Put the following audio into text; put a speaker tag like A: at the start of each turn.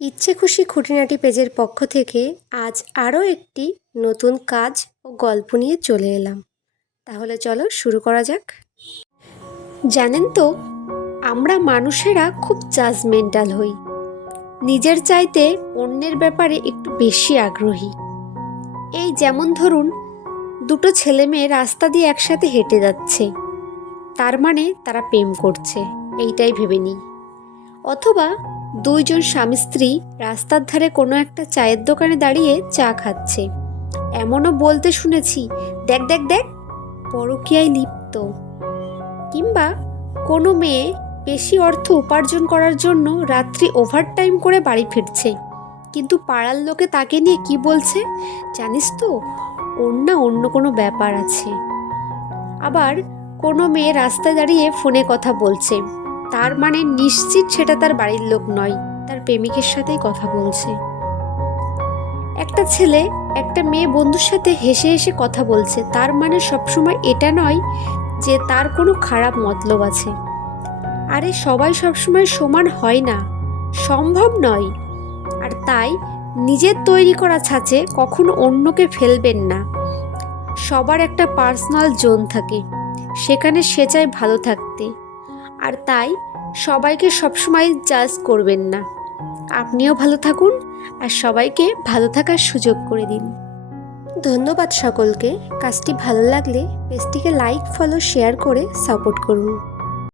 A: ইচ্ছে খুশি খুঁটিনাটি পেজের পক্ষ থেকে আজ আরও একটি নতুন কাজ ও গল্প নিয়ে চলে এলাম। তাহলে চলো শুরু করা যাক। জানেন তো, আমরা মানুষেরা খুব জাজমেন্টাল হই। নিজের চাইতে অন্যের ব্যাপারে একটু বেশি আগ্রহী। এই যেমন ধরুন, দুটো ছেলে মেয়ে রাস্তা দিয়ে একসাথে হেঁটে যাচ্ছে। তার মানে তারা প্রেম করছে, এইটাই ভেবে নিই। অথবা দুইজন স্বামী স্ত্রী রাস্তার ধারে কোনো একটা চায়ের দোকানে দাঁড়িয়ে চা খাচ্ছে। এমনও বলতে শুনেছি, দেখ দেখ দেখ। পরকীয়ায় লিপ্ত। কিংবা কোনো মেয়ে বেশি অর্থ উপার্জন করার জন্য রাত্রি ওভারটাইম করে বাড়ি ফিরছে। কিন্তু পাড়ার লোকে তাকে নিয়ে কি বলছে, জানিস তো? ওর না অন্য কোনো ব্যাপার আছে। আবার কোনো মেয়ে রাস্তায় দাঁড়িয়ে ফোনে কথা বলছে। তার মানে নিশ্চিত সেটা তার বাড়ির লোক নয়, তার প্রেমিকের সাথেই কথা বলছে। একটা ছেলে, একটা মেয়ে বন্ধুর সাথে হেসে হেসে কথা বলছে, তার মানে সবসময় এটা নয় যে তার কোনো খারাপ মতলব আছে। আরে সবাই সবসময় সমান হয় না, সম্ভব নয়। আর তাই নিজের তৈরি করা ছাঁচে কখনো অন্যকে ফেলবেন না। সবার একটা পার্সোনাল জোন থাকে, সেখানে সে চায় ভালো থাকতে। আর তাই সবাইকে সবসময় জাজ করবেন না। আপনিও ভালো থাকুন আর সবাইকে ভালো থাকার সুযোগ করে দিন। ধন্যবাদ সকলকে। কাজটি ভালো লাগলে পেজটিকে লাইক ফলো শেয়ার করে সাপোর্ট করুন।